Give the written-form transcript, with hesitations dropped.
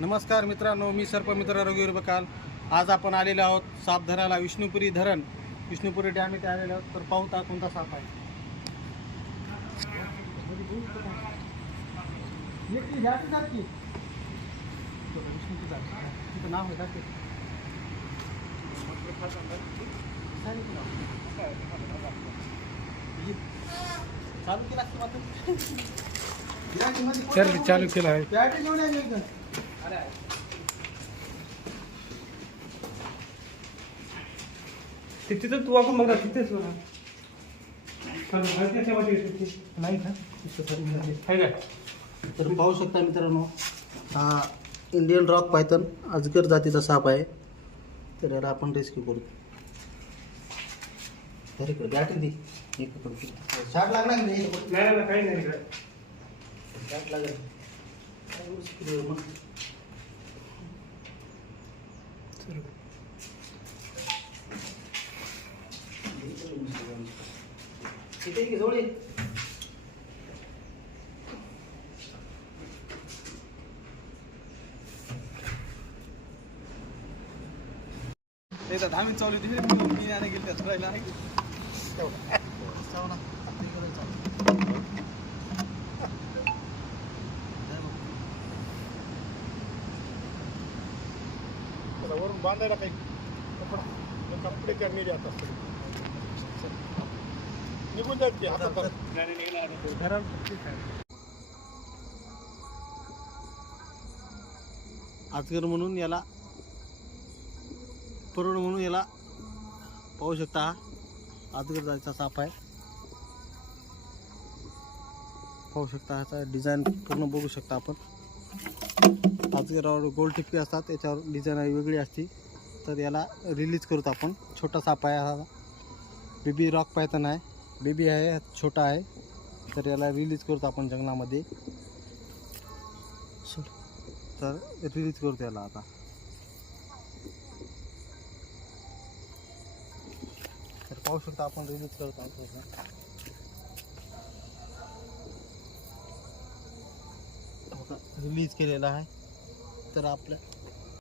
नमस्कार मित्रांनो, मी सर्पमित्र रघुवीर बकाल. आज आपण आलेलो आहोत साप धरायला. विष्णुपुरी धरण, विष्णुपुरी डॅम इथे आलेलो आहोत. तर पाहता कोणता साप आहे. तिथं नाव आहे का? चालू केला चालू केला आहे. तिथं तू आपण बघा तिथेच नाही का तर पाहू शकता मित्रांनो, हा इंडियन रॉक पायथन अजगर जातीचा साप आहे. तर याला आपण रेस्क्यू करू. तरी बॅटरी दी एक शॉट लागणार नाही. नाही काही नाही शॉट लागेल मग. इथे की जोडी ते 10 मिनिट चालू होती. मी आणि गेले धरायला आहे वरून बांधायला काही कपडे करणे जात असते. निघून जात की आता आजगर म्हणून याला परुड म्हणून याला पाहू शकता. हा आजगर जातीचा साप आहे. पाहू शकता ह्याचा डिझाईन पूर्ण बघू शकता आपण. आजगरावर गोल टिप्पी असतात, त्याच्यावर डिझाईन वेगळी असते. तर याला रिलीज करतो आपण. छोटा साप आहे हा. बेबी रॉक पायथन आहे. बेबी आहे, छोटा आहे. तर याला रिलीज करतो आपण जंगलामध्ये. तर रिलीज करतो याला आता. तर पाहू शकता आपण रिलीज करतो रिलीज केलेला आहे. तर आपल्या